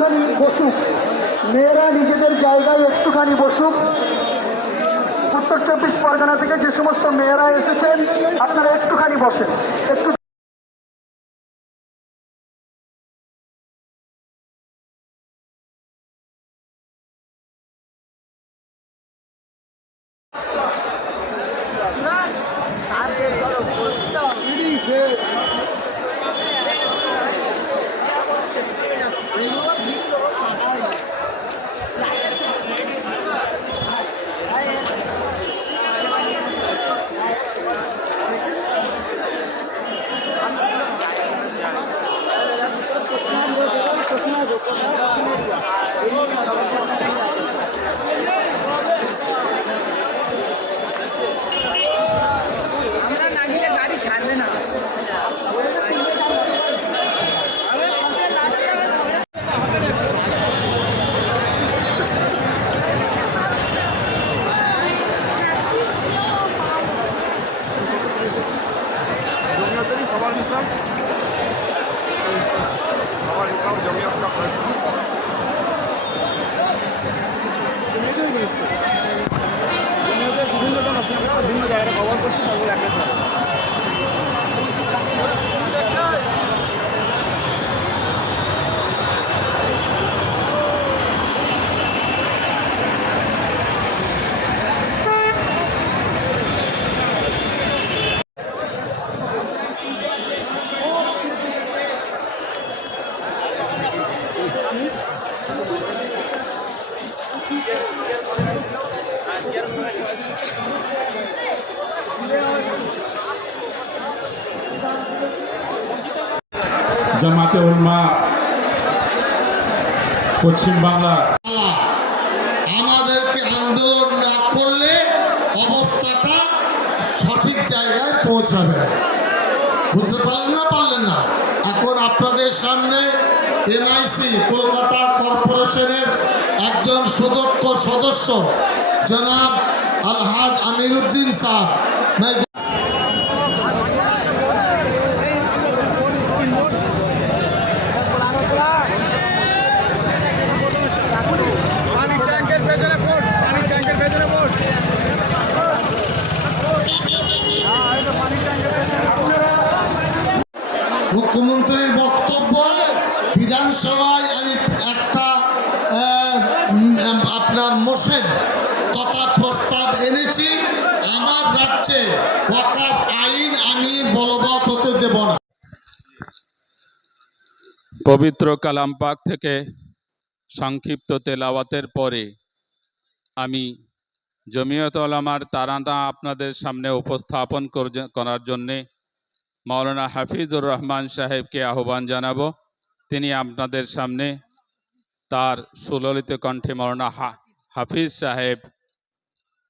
একটুখানি বসুক। মেয়েরা নিজেদের জায়গায় একটুখানি বসুক। উত্তর চব্বিশ পরগনা থেকে যে সমস্ত মেয়েরা এসেছেন, আপনারা একটুখানি বসেন। একটু জায়গায় জামাতে উলমা পশ্চিমবাংলা আল্লাহ আমাদেরকে আন্দোলন না করলে অবস্থাটা সঠিক জায়গায় পৌঁছাবে বুঝতে পারলেন না পারলেন না? এখন আপনাদের সামনে এনআইসি, কলকাতা কর্পোরেশনের একজন সুদক্ষ সদস্য, জনাব আলহাজ আমিরুদ্দিন সাহ মুখ্যমন্ত্রীর বক্তব্য বিধানসভায় আমি একটা আপনার মোশন তথা প্রস্তাব এনেছি, আমার রাজ্যে ওয়াকাফ আইন আমি বলবৎ হতে দেব না। পবিত্র কালাম পাক থেকে সংক্ষিপ্ত তেলাওয়াতের পরে আমি জমিয়ত ওলামার তারাদা আপনাদের সামনে উপস্থাপন করার জন্যে মাওলানা হাফিজুর রহমান সাহেবকে আহ্বান জানাব। তিনি আপনাদের সামনে তার সুললিত কণ্ঠে মাওলানা হা- হাফিজ সাহেব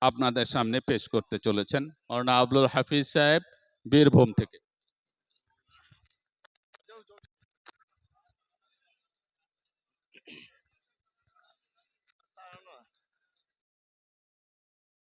আপনাদের সামনে পেশ করতে চলেছেন। মাওলানা আব্দুল হাফিজ সাহেব বীরভূম থেকে।